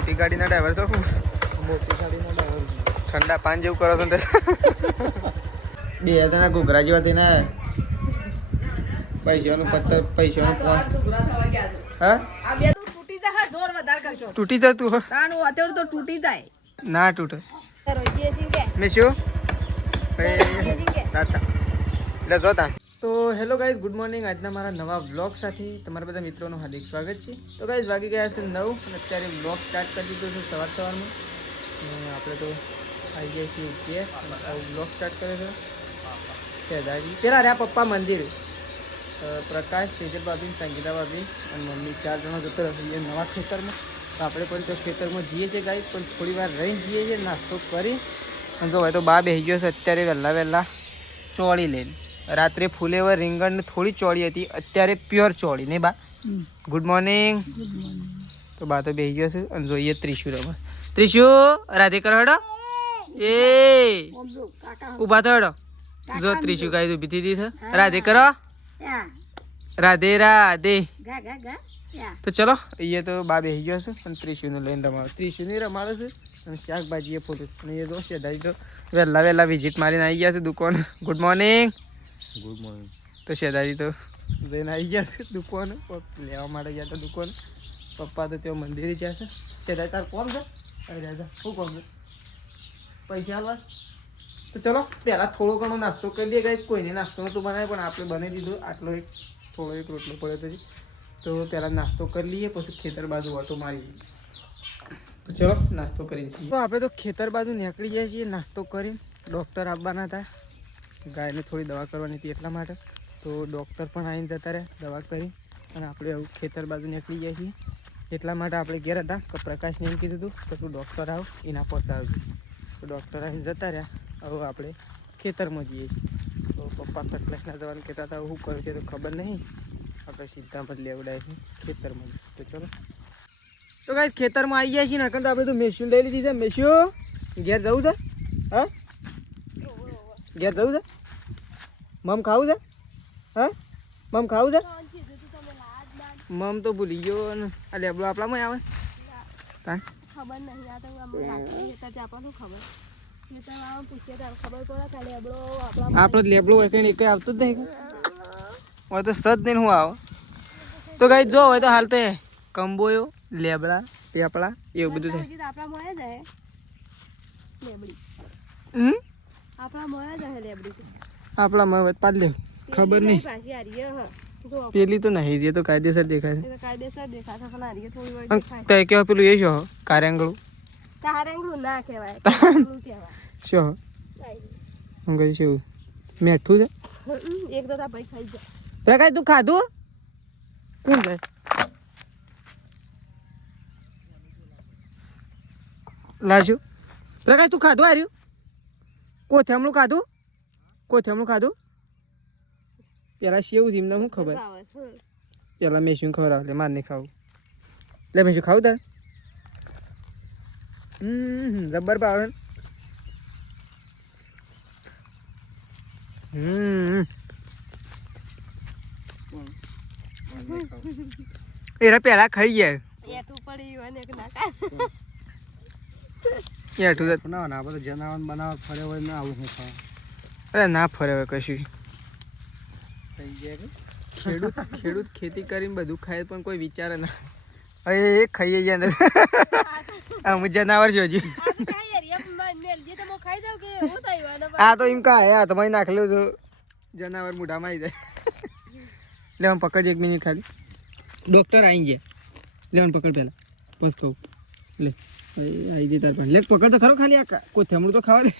મોટી ગાડીના ડ્રાઈવર તો મોટી ગાડીના ડ્રાઈવર ઠંડા પાન જેવું કરો છો ને બે જણા ઘૂઘરા જેવા થઈને પૈસાનું પત્તર પૈસાનું કોણ હા તૂટી જતું તો તૂટી જાય ના તૂટે મેં શું એટલે જોતા તો હેલો ગાઈઝ ગુડ મોર્નિંગ આજના મારા નવા વ્લોગ સાથે તમારા બધા મિત્રોનું હાર્દિક સ્વાગત છે તો ગાઈઝ વાગી ગયા છે 9 અને અત્યારે વ્લોગ સ્ટાર્ટ કરી દીધો છે સવારમાં આપણે તો આવી ગયા છીએ ઉઠીએ વ્લોગ સ્ટાર્ટ કર્યો છે શહેદાજી પેલા રહ્યા પપ્પા મંદિર પ્રકાશ તેજલ ભાભી સંગીતા ભાભી અને મમ્મી 4 જણા જતો રહેશે નવા ખેતરમાં તો આપણે પણ તો ખેતરમાં જઈએ છીએ ગાઈઝ પણ થોડી વાર રહીને જઈએ છીએ નાસ્તો કરી અને જો હોય તો બા બેસી ગયો છે અત્યારે વહેલા ચોળી લઈને રાત્રે ફૂલેવર રીંગણ થોડી ચોળી હતી અત્યારે પ્યોર ચોળી નહીં બા ગુડ મોર્નિંગ તો બા તો બેસી ગયો છે અને જોઈએ ત્રિશુ રમા ત્રિશુ રાધે કરો હેડો એ ઊભા તો હેડો જો ત્રિશુ ગાય ઊભી થઈ છે રાધે કરો રાધે રાધે તો ચલો અહીંયા તો બા બેસી ગયો છે અને ત્રિશુને લઈને રમાડો ત્રિશુને રમાડો છે અને શાકભાજી એ ફોટો અને એ જોશે દાદી તો વહેલા વિઝિટ મારીને આવી ગયા છે દુકાન ગુડ મોર્નિંગ તો શેદાજી તો જઈને આવી ગયા છે દુકાન લેવા માટે ગયા હતા દુકાન પપ્પા તો ત્યાં મંદિરે ગયા છે શેદાજી તાર કોણ છે અરે દાદા શું કોણ છે પૈસા હાલવા તો ચલો પહેલાં થોડો ઘણો નાસ્તો કરી દઈએ કાંઈ કોઈને નાસ્તો નહોતું બનાવે પણ આપણે બનાવી દીધો આટલો થોડો એક રોટલો પડ્યો તો પહેલાં નાસ્તો કરી લઈએ પછી ખેતર બાજુ ઓટો મારી તો ચલો નાસ્તો કરીને તો આપણે તો ખેતર બાજુ નીકળી જાય છીએ નાસ્તો કરીને ડૉક્ટર આવવાના હતા ગાયને થોડી દવા કરવાની હતી એટલા માટે તો ડૉક્ટર પણ આવીને જતા રહ્યા દવા કરી અને આપણે આવું ખેતર બાજુ નીકળી જાય છીએ એટલા માટે આપણે ઘેર હતા તો પ્રકાશને એમ કીધું હતું કે તું ડૉક્ટર આવ એના પાસે આવજો તો ડૉક્ટર આવીને જતા રહ્યા હવે આપણે ખેતરમાં જઈએ છીએ તો પપ્પા સકલેશના જવાનું કહેતા હતા શું કરે છે તો ખબર નહીં આપણે સીધા મત લેવડાય છે ખેતરમાં તો ચલો તો ગાઈસ ખેતરમાં આવી ગયા છીએ ને તો આપણે તો મેસ્યુ લઈ લીધી છે મેસ્યુ ઘેર જવું છે હા ઘેર જવું છે મમ ખાવું છે હા મમ ખાવું છે મમ તો ભૂલી ગયો ને આ લેબડો આપણામાં આવે કાં ખબર નહીં આ તો આપણો લેબડો હોય કંઈ કંઈ આવતું જ નહીં હોય તો સદ નહીં હું આવો તો કઈ જો હોય તો હાલ તો કંબોયો લેબડા પેપડા એવું બધું થાય આપણા માં પાડ લે ખબર નહીં પેલી તો નહીં જે તો કાયદેસર દેખાય છે કેવા પેલું એ છો કારેંગળું ના કહેવાય શું હું કહ્યું છે એવું મેઠું છે એક તો ભાઈ ખાઈ જાય પ્રકાશ તું ખાધું કોણ જાય લાજો પ્રકાશ તું ખાધું આર્યું કોથેમણું ખાધું પેલા શેવું એમને શું ખબર પેલા મેં શું ખબર આવે માર નહીં ખાવું એટલે મેં શું ખાવું તારે જબ્બર ભાવે એરા પેલા ખાઈ ગયા જનાવર બનાવ ફરે હોય ને આવું શું ખાવા અરે ના ફરે હોય કશું ખેડૂત ખેતી કરીને બધું ખાય પણ કોઈ વિચારે ના હવે એ ખાઈએ ગયા હું જનાવર છું હજી આ તો એમ કા આ તમારી નાખેલું તો જનાવર મોઢામાં આવી જાય લેવાનું પકડ 1 મિનિટ ખાલી ડૉક્ટર આવી ગયા લેવાનું પકડ પહેલાં બસ કહું લે આવી જઈ તાર પણ લેગ પકડ તો ખરો ખાલી આ કોઈ થેમડું તો ખાવા દે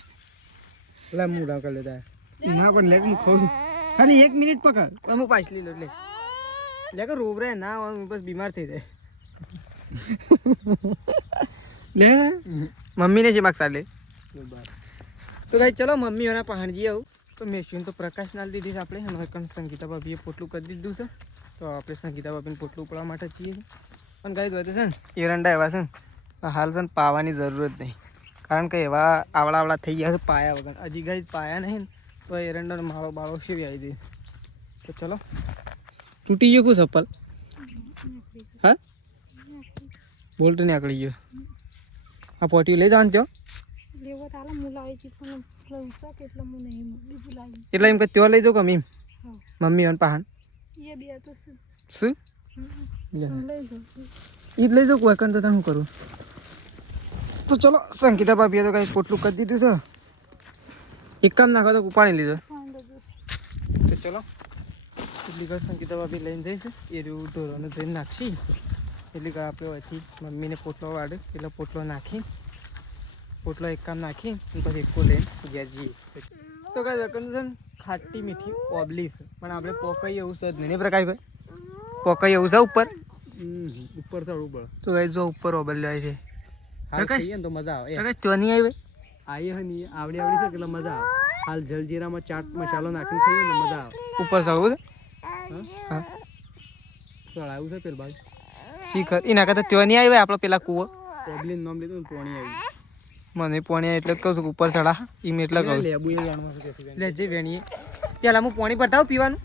લે મોઢા કરી લેતા ના પણ લેગ હું ખાઉં ખાલી 1 મિનિટ પકડ હું પાછલી લો લે કે રોબ રે ના બસ બીમાર થઈ જાય લે મમ્મીને છે માગસા લે તો ભાઈ ચલો મમ્મી હોના પહાણજી આવું તો મેસ્યુન તો પ્રકાશ નાલ દીધી છે આપણે અને કણ સંગીતા ભાભીએ પોટલું કરી દીધું છે તો આપણે સંગીતા ભાભીને પોટલું ઉપડવા માટે છીએ પણ ગાઈ હોય તો છે ને એરંડા એવા છે ને હાલ છે ને પાવાની જરૂરત નહીં કારણ કે એવા આવડા થઈ ગયા છે પાયા વગર હજી ગાઈ પાયા નહીં તો એરંડાનો માળો બાળો શેવી આવી દે તો ચલો તૂટી ગયો કું ચપ્પલ હા બોલ્ટ નીકળી ગયો આ પોટી લઈ જવાનું ત્યાં લેવો તારા હું લાવી છું પણ લવસા કેટલા હું નહીં બીજું લાવી એટલે એમ કે ત્યાં લઈ જાઉં કે એમ હા મમ્મી અને પહાણ એ બે તો શું શું લઈ જાઉં એ જ લઈ જાઉં કોઈ કન તો શું કરું તો ચલો સંગીતા ભાભીએ તો કાંઈ પોટલું કરી દીધું છે એક કામ નાખો તો પાણી લીધો તો ચલો એટલી ઘર સંગીતા ભાભી લઈને જઈશ એ રહ્યું ઢોરોને જઈને નાખશી એટલી ઘર આપણે અહીંથી મમ્મીને પોટલો વાળે એટલે પોટલો નાખી પોટલો એક કામ નાખી પછી એકો લઈને ઘેર જઈએ તો કાંઈ છે ને ખાટી મીઠી ઓબલી છે પણ આપણે પોકાઈ એવું છે જ નહીં પ્રકાશભાઈ પોકાઈ એવું છે ઉપર ઉપર ચડવું પડે તો કાંઈ જો ઉપર ઓબલ લેવાય છે હાલ ખાઈએ ને તો મજા આવે પ્રકાશ તો નહીં આવી આવી હે નહીં આવડી આવડી છે એટલે મજા આવે હાલ જલજીરામાં ચાટ મસાલો નાખીને ખાઈએ ને મજા આવે ઉપર ચડવું છે હા ચડાવ્યું છે પેલ બાજુ શીખર એના કરતાં ત્યાં નહીં આવી આપણો પેલા કૂવો ઓબલીન નામ લીધું ને પોણી આવી મને પોણી એટલે જ કહું છું ઉપર ચડા એમ એટલે કહું લેબુ એ જાણવા છે તેથી લે જે વેણીએ પહેલાં હું પાણી ભરતા પીવાનું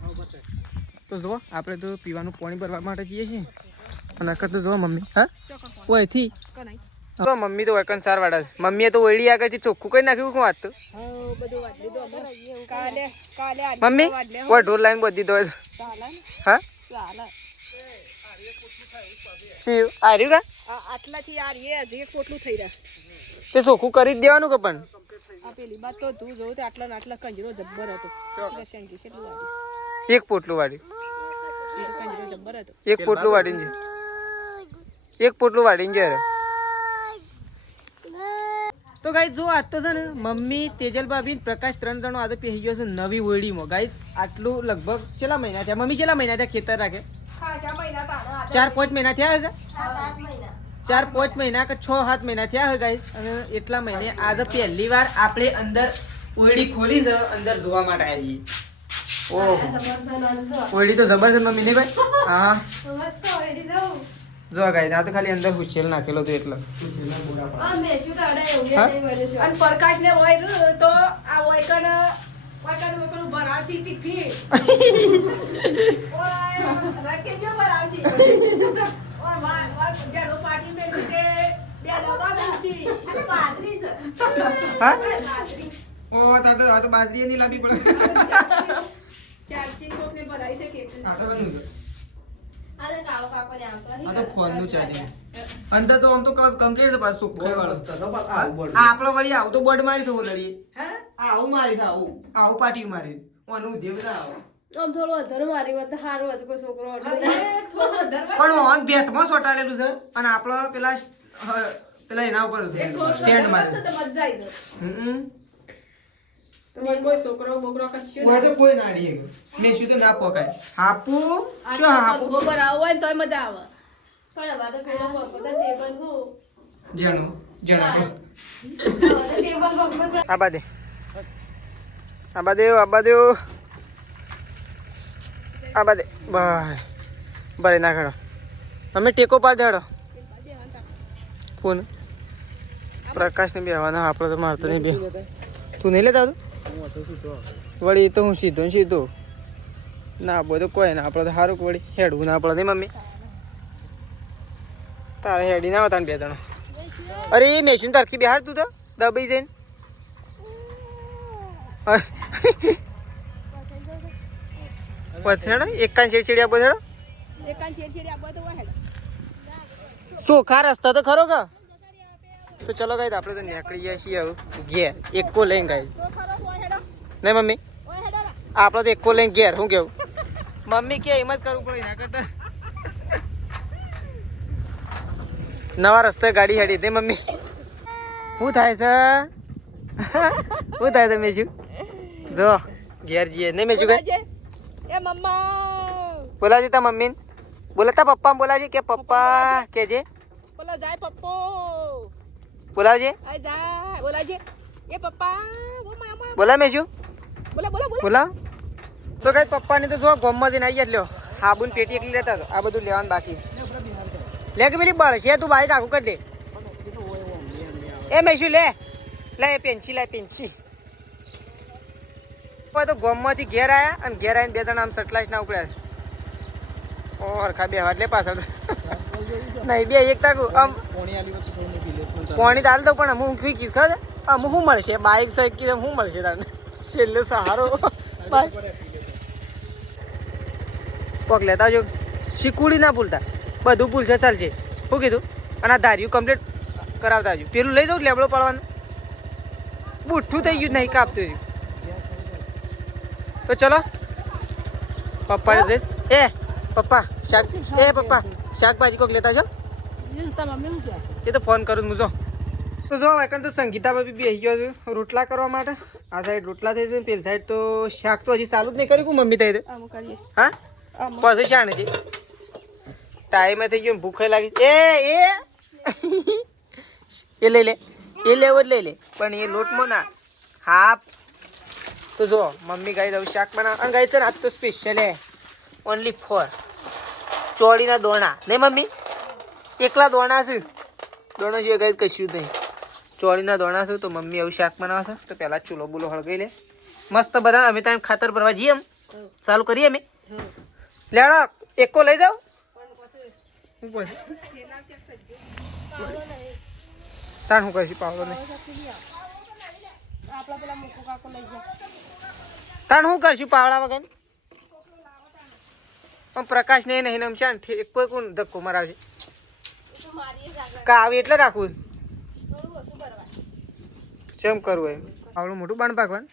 તો જુઓ આપણે તો પીવાનું પાણી ભરવા માટે જઈએ છીએ અને આખર તો જુઓ મમ્મી હા ઓયથી તો મમ્મી તો વૈકન સાર વાળા છે મમ્મીએ તો ઓયડી આગળથી ચોખ્ખું કરી નાખ્યું કોણ વાત તો મમ્મી કોઈ ઢોર લાઈન બધી દીધો હા શી આર્યું કા આટલાથી યાર એ હજી એક પોટલું થઈ રહ્યા તે ચોખ્ખું કરી જ દેવાનું કે પણ આ પેલી બાત તો તું જોઉં તો આટલા ને આટલા કંજરો જબ્બર હતો શેંકી કેટલું વાળી એક પોટલું વાળી કંજરો જબ્બર હતો એક પોટલું વાળીને એક પોટલું વાળીને જાય તો ગાઈ જો આજ તો છે ને મમ્મી તેજલ ભાભી પ્રકાશ 3 જણો આજે પહેરી ગયો છે નવી ઓયડીમાં ગાઈ આટલું લગભગ છેલ્લા મહિના થયા મમ્મી છેલ્લા મહિના થયા ખેતર રાખે 4-5 મહિના થયા હશે 4-5 મહિના કે 6-7 મહિના થયા હશે ગાઈ અને એટલા મહિને આજે પહેલી વાર આપણે અંદર ઓયડી ખોલી છે અંદર જોવા માટે આવી છીએ ઓહો ઓયડી તો જબરદસ્ત મમ્મી ને ભાઈ હા જો ગાઈ આ તો ખાલી અંદર હુચેલ નાખેલો તો એટલે અને પ્રકાશ ને હોય તો આ હોય કણ પેલું ભરાવશી ટીપી રાકે જો ભરાવશી જેડો પાટી મેલી તે બે ડબ્બા મેલશી પાદરી છે હા ઓ આ તો બાજરી ની લાંબી પડે ચારચી કોક ને ભરાઈ છે કે આ તો બનું છે અરે કાળો કાકો ને આવતો આ તો ફોનનું ચાર્જિંગ અંદર તો આમ તો કમ્પ્લીટ છે પાછું સુખાઈ વાળો આપણો વળી આવું તો બોર્ડ મારી થવો લડીએ હે આવું મારી આવું પાટી મારી ઓનું ઉદ્યોગ ના આવો આમ થોડો અધર મારી હોત હારું હતું કોઈ છોકરો થોડો અધર પણ ઓન બેટમાં સોટાડેલું છે અને આપણો પેલા એના ઉપર છે સ્ટેન્ડ મારે તો મજા આવી હમ તમારે કોઈ છોકરો બોકરો કશું કોઈ તો કોઈ ના ડી મેં શું તો ના પોકાય હાપુ શું હાપુ ગોબર આવો હોય ને તોય મજા આવે પણ હવે તો પેલો બધા ટેબલ હું જણો ટેબલ બગમાં આબા દે બાય બરે ના ખડો અમે ટેકો પાડ દેડો ફોન પ્રકાશને બેહવાના આપણે તો મારતો નહીં બે તું નહીં લેતા તું વળી તો હું સીધો ના બધું કોઈ ના આપણે તો સારું વળી હેડવું ના પડે નહીં મમ્મી તારે હેડી ના હોતા ને 2 જણો અરે એ મેશું તરકી બિહાર તું તો દબાઈ જઈને પથેડો એકાન છેડછેડી આપો થેડો એકાન છેડી આપો તો હોય હેડ સોખા રસ્તા તો ખરો કે તો ચલો ગાઈ આપણે તો નીકળી ગયા છીએ હવે ઘેર એકો લઈને ગાઈ તો ખરો હોય હેડો નહીં મમ્મી હોય હેડો આપણે તો એકો લઈને ઘેર શું કેવું મમ્મી કે એમ જ કરવું પડે એના કરતા નવા રસ્તે ગાડી હેડી દે મમ્મી શું થાય છે શું થાય છે મેચું જો ઘેર જઈએ નહીં મેચું કઈ એ મમ્મા બોલાજી તા મમ્મી બોલાતા પપ્પા બોલાજી કે પપ્પા કેજે બોલા જાય પપ્પો બોલાવજે આય જાય બોલાજે એ પપ્પા બોલા મેચું બોલા બોલા બોલા બોલા તો કઈ પપ્પાની તો જો ગોમમાં જઈને આવી લ્યો હાબુન પેટી એકલી લેતા તો આ બધું લેવાનું બાકી લે કે પેલી બળ છે તું બાઈક આખું કરી દે એ મેશું લે પેન્સી તો ગોમમાંથી ઘેર આવ્યા અને ઘેર આવીને 2 જણા આમ સટલાઈસ ના ઉપડ્યા ઓ હરખા બે હાથ લે પાછળ નહીં બે એક તાકું આમ પોણી આલી વખત થોડું પી લે પણ પાણી દાલ દો પણ અમુક કીધું ખબર અમુક શું મળશે બાઇક સાઈડ શું મળશે તને છેલ્લે સહારો કોક લેતા આવજો શીકુડી ના ભૂલતા બધું ભૂલશે ચાલશે શું કીધું અને આ ધાર્યું કમ્પ્લીટ કરાવતા આવજો પેલું લઈ જાઉં લેબડો પાડવાનું બુઠ્ઠું થઈ ગયું નહીં કાપતું રહ્યું તો ચલો પપ્પાને દે એ પપ્પા શાકભાજી કોક લેતા છો એ તો ફોન કરું હું જો તો જો એકણ તો સંગીતા બી બેસી ગયો છું રોટલા કરવા માટે આ સાઈડ રોટલા થઈ છે પેલી સાઈડ તો શાક તો હજી ચાલુ જ નહીં કર્યું મમ્મી થઈ હા પછી શા નથી ટાઈમે થઈ ગયો ભૂખે લાગી એ લઈ લે એ લેવો જ લઈ લે પણ એ લોટમાં ના હા તો જો મમ્મી ગાઈ દઉં શાક બનાવ અને ગાઈ છે ને આજ તો સ્પેશિયલ હે ઓનલી ફોર ચોળીના દોણા નહીં મમ્મી એકલા દોણા છે દોણા સિવાય ગાઈ કશું જ નહીં ચોળીના દોણા છે તો મમ્મી એવું શાક બનાવશે તો પહેલાં ચૂલો બુલો હળગાઈ લે મસ્ત બધા અમે ત્યાં ખાતર ભરવા જઈએ એમ ચાલુ કરીએ અમે લેડો એકો લઈ જાઓ તાણ હું કહીશ પાવડો નહીં તાણ હું કરશું પાવડા વગર પણ પ્રકાશ ને નહીં નમશે કોઈ કોણ ધક્કો મરાવશે કાવી એટલે રાખવું કેમ કરવું એમ આવડું મોટું બાણ પાકવાનું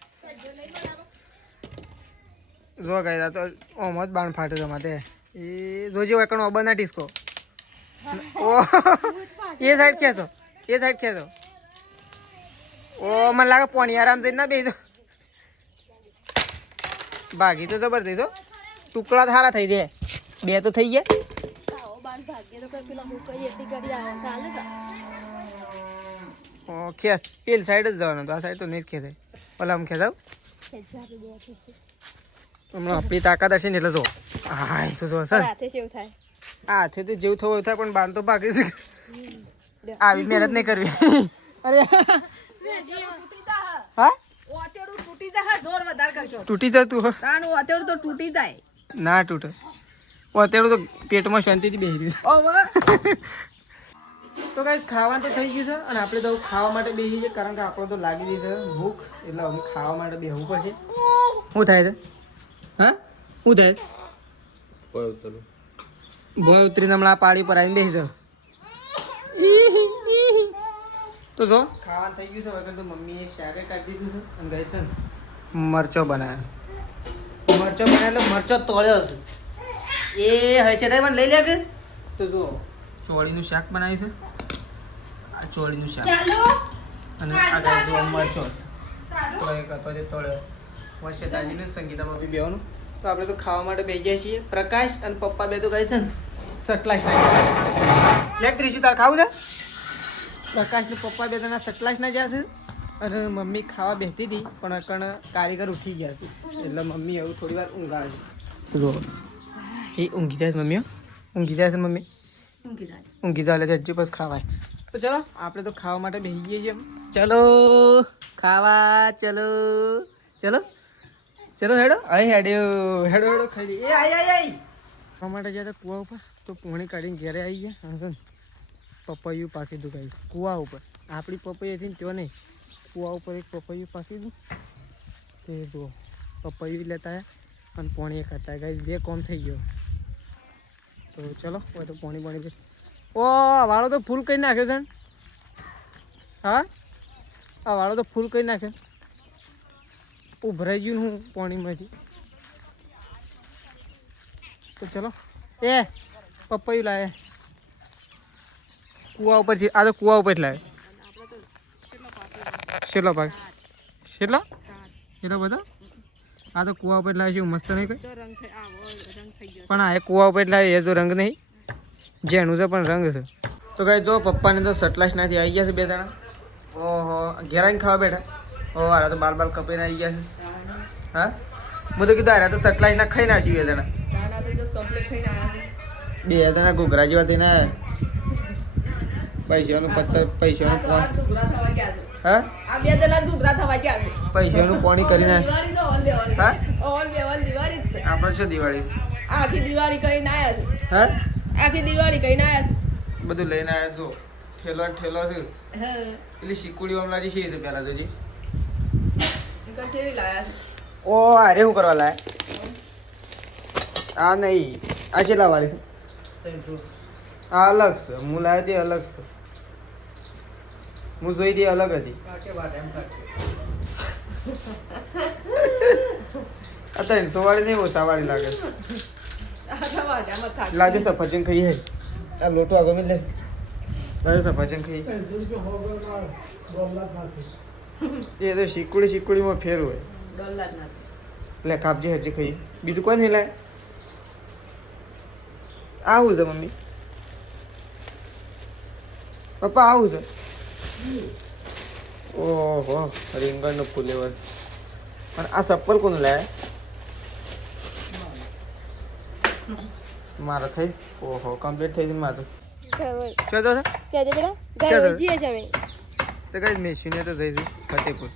જો ગયા તો ઓમ જ બાણ ફાટે તો માટે એ જોજો એકણ ઓબરના ટીસ્કો ઓ એ સાઈડ ખેંચો ઓ મને લાગે પોણી આરામ થઈને ના બેસી દો ભાગી તો જબર થઈ તો ટુકડા સારા થઈ જાય બે તો થઈ ગયા ખેંચ પેલી સાઈડ જ જવાનું તો આ સાઈડ તો નહીં જ ખેંચાય ઓલા આમ ખેંચાવ હમણાં આપણી તાકાત હશે ને એટલે જો હા તો જો સર હાથે તો જેવું થવું એવું થાય પણ બાર તો ભાગી શકે આવી મહેનત નહીં કરવી અરે હા તૂટી જતું ના તૂટે અત્યારે તો પેટમાં શાંતિથી બેસી રહ્યું તો ગાઈસ ખાવાનું તો થઈ ગયું છે અને આપણે તો ખાવા માટે બેસી છે કારણ કે આપણે તો લાગી ગઈ છે ભૂખ એટલે અમે ખાવા માટે બેસવું પડશે શું થાય છે હા શું થાય ભોય ઉતરીને હમણાં પાડી પર આવીને બેસી જાવ તો જો ખાવાનું થઈ ગયું છે વગર તો મમ્મીએ શાકે કાઢી દીધું છે અને ગઈ છે ને મરચો બનાવ્યો એટલે મરચો તોળ્યો છે એ હશે થાય પણ લઈ લે કે તો જો ચોળીનું શાક બનાવ્યું છે આ ચોળીનું શાક અને આગળ જો મરચો તો એક હતો જે તોળ્યો વચ્ચે દાજીને સંગીતા મમ્મી બેવાનું તો આપણે તો ખાવા માટે બેસી ગયા છીએ પ્રકાશ અને પપ્પા બે તો કહે છે ને સટલાશ નાખી લે ત્રીસું તાર ખાવું છે પ્રકાશ ને પપ્પા બે તના સટલાશ ના જશે અને મમ્મી ખાવા બેસતી હતી પણ અકણ કારીગર ઉઠી ગયા છે એટલે મમ્મી એવું થોડી વાર ઊંઘાડે છે જો એ ઊંઘી જાય છે મમ્મી ઊંઘી જાય છે મમ્મી ઊંઘી જાય એટલે હજુ બસ ખાવાય તો ચલો આપણે તો ખાવા માટે બેસી ગઈએ છીએ ચલો ખાવા ચલો હેડો અહીં હેડો ખાઈ લઈએ એ આઈ ખાવા માટે ગયા હતા કૂવા ઉપર તો પોણી કાઢીને ઘેરે આવી ગયા હા સર પપૈયું પાકી દઉં ગાઈશ કૂવા ઉપર આપણી પપૈયા હતી ને ત્યાં નહીં કૂવા ઉપર એક પપૈયું પાકી દઉં તે જુઓ પપૈયું લેતા અને પોણી એક હતા ગાઈશ બે કોમ થઈ ગયો તો ચલો હવે તો પોણી ઓ વાળો તો ફૂલ કરી નાખ્યો છે હા આ વાળો તો ફૂલ કરી નાખ્યો ઉભરાઈ ગયું હું પાણીમાંથી તો ચલો એ પપૈયું લાવે કૂવા ઉપર આ તો કૂવા ઉપર લાવે કેટલો પાક કેટલો બધો આ તો કૂવા ઉપર લાવે છે મસ્ત નહીં કઈ પણ આ કૂવા ઉપર લાવે એ જો રંગ નહીં જેનું છે પણ રંગ છે તો કઈ જો પપ્પાને તો સટલાશ નાથી આવી ગયા છે બે દાણા ઓહો ઘેરાઈને ખાવા બેઠા ઓ હારા તો બાલ કપીને આવી ગયા છે હા હું તો કીધું હારા તો સટલાશ ના ખાઈ નાખી બે દાણા બે દાણા ઘૂઘરા જેવા થઈને પૈસાનું પત્તર પૈસાનું ફોન હા પૈસાનું પોણી કરીને હા આપણે શું દિવાળી આખી દિવાળી કરીને આયા છે હા આખી દિવાળી કરીને આયા છે બધું લઈને આવ્યા છો ઠેલો ને ઠેલો છે હે પેલી શીકુડી હમણાં છે પેલા જોજી એ કશે લાયા છે ઓ અરે શું કરવા લાય આ નહીં આ છેલ્લા વાળી છે આ અલગ છે હું લાવ્યો તે અલગ છે હું જોઈ તે અલગ હતી અત્યારે સોવાળી નહીં ઓછા વાળી લાગે આખા વાડામાં થાક લાજે સફરજન ખાઈ હે આ લોટો આગળ મિલ લે લાજે સફરજન ખાઈ એ તો શીકુડીમાં ફેર હોય ડોલર ના લે કાપજી હજી ખાઈ બીજું કોઈ નહીં લાય આવું છે મમ્મી પપ્પા આવું છે ઓહો રીંગણનો ફુલેવર પણ આ સપ્પર કોણ લાય મારે થઈ ઓહો કમ્પ્લીટ થઈ ગઈ મારે ચો તો તો કઈ મેસીને તો જઈશું ફતેપુર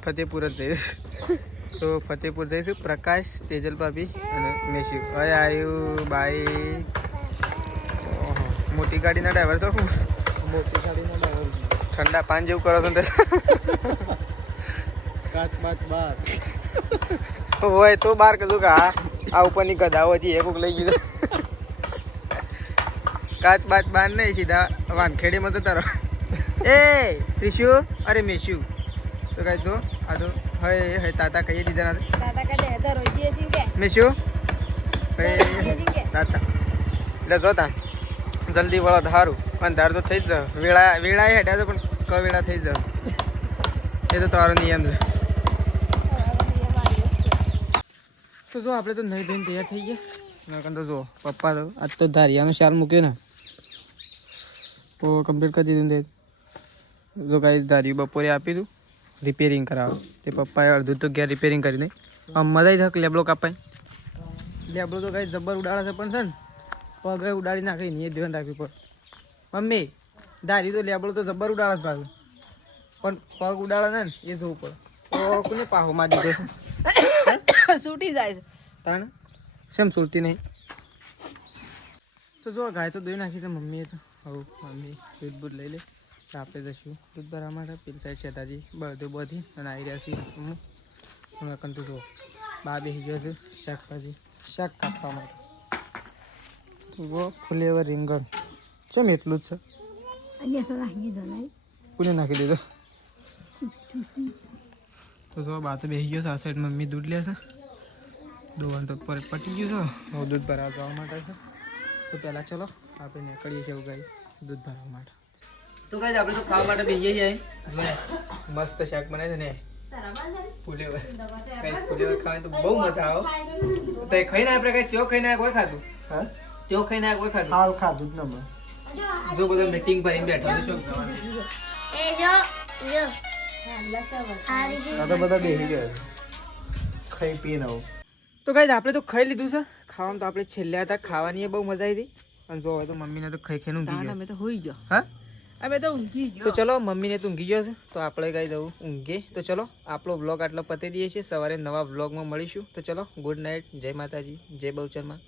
ફતેપુર જ જઈશું તો ફતેપુર જઈશું પ્રકાશ તેજલ ભાભી અને મેસી હવે આવ્યું બાઈક મોટી ગાડીના ડ્રાઈવર તો મોટી ગાડીનો ડ્રાઈવર ઠંડા પાન જેવું કરો છો ને કાચ બાચ બાર હોય તો બાર કીધું કે આ ઉપરની ગદાઓ હતી એક લઈ ગયું કાચ બાચ બાર નહીં સીધા વાનખેડીમાં તો તારો એ ત્રિશુ અરે મેસ્યુ તો કઈ જો આ તો હય હય તાતા કહીએ દીધા ના મેસ્યુ તાતા એટલે જો તા જલ્દી વળો ધારું અંધાર તો થઈ જ જાવ વેળા હેડ્યા તો પણ વેળા થઈ જાવ એ તો તારો નિયમ છે તો જો આપણે તો નહીં ધોઈને તૈયાર થઈ ગયા તો જો પપ્પા તો આજ તો ધારિયાનો શાલ મૂક્યો ને તો કમ્પ્લીટ કરી દીધું તે જો કાંઈ ધાર્યું બપોરે આપી દઉં રિપેરિંગ કરાવો તે પપ્પાએ અડધું તો ઘેર રિપેરિંગ કરી દઈ આમ મજા થક લેબડો કાપાય લેબડો તો કાંઈ જબ્બર ઉડાડે છે પણ છે ને પગ ઉડાડી નાખી નહીં એ ધ્યાન રાખવી પડે મમ્મી ધારી તો લેબડો તો જબ્બર ઉડાડે છે પાછું પણ પગ ઉડાડે ને એ જોવું પડે તો કોને પાહો મારી દીધો છૂટી જાય છે તાણે શેમ સુલતી નહીં તો જો ગાય તો દોઈ નાખી છે મમ્મીએ તો હવે મમ્મી દૂધ બૂધ લઈ લે તો આપણે જઈશું દૂધ ભરવા માટે પેલી સાઈડ શેતાજી બળદો બધી અને આવી રહ્યા છીએ હું કંઈ તો જો બા બેસી ગયો છે શાક કાપવા માટે તો જો ફુલેવર રીંગણ ચમ એટલું જ છે કોને નાખી દીધો તો જો બા તો બેસી ગયો છે આ સાઈડ મમ્મી દૂધ લે છે દોવાનું તો પર પટી ગયું છે હું દૂધ ભરાવા જવા માટે છે તો પહેલાં ચલો આપણે નીકળીએ છીએ એવું ગાઈસ દૂધ ભરાવા માટે તો ગાઈસ આપણે તો ખાવા માટે બેસીએ છીએ જોઈએ મસ્ત શાક બને છે ને ફુલેવર ગાઈસ ફુલેવર ખાવાની તો બહુ મજા આવે તો ખાઈને આપણે કઈ ત્યો ખાઈને કોઈ ખાધું હા ત્યો ખાઈને કોઈ ખાધું હાલ ખાધું જ ન જો બધો મીટિંગ ભરીને બેઠો છે શું ખાવાનું આ તો બધા બેસી ગયા ખાઈ પીને આવું તો ગાઈસ આપણે તો ખાઈ લીધું છે ખાવામાં તો આપણે છેલ્લે હતા ખાવાની બહુ મજા આવી હતી અને જો હવે તો મમ્મીને તો ખાઈ ખાઈને ઊંઘી ગયો અમે તો હોઈ ગયો હા અમે તો ઊંઘી તો ચલો મમ્મીને તો ઊંઘી ગયો છે તો આપણે ગાઈ દઉં ઊંઘે તો ચલો આપણો વ્લોગ આટલો પતી દઈએ છીએ સવારે નવા વ્લોગમાં મળીશું તો ચલો ગુડ નાઇટ જય માતાજી જય બહુચરમાં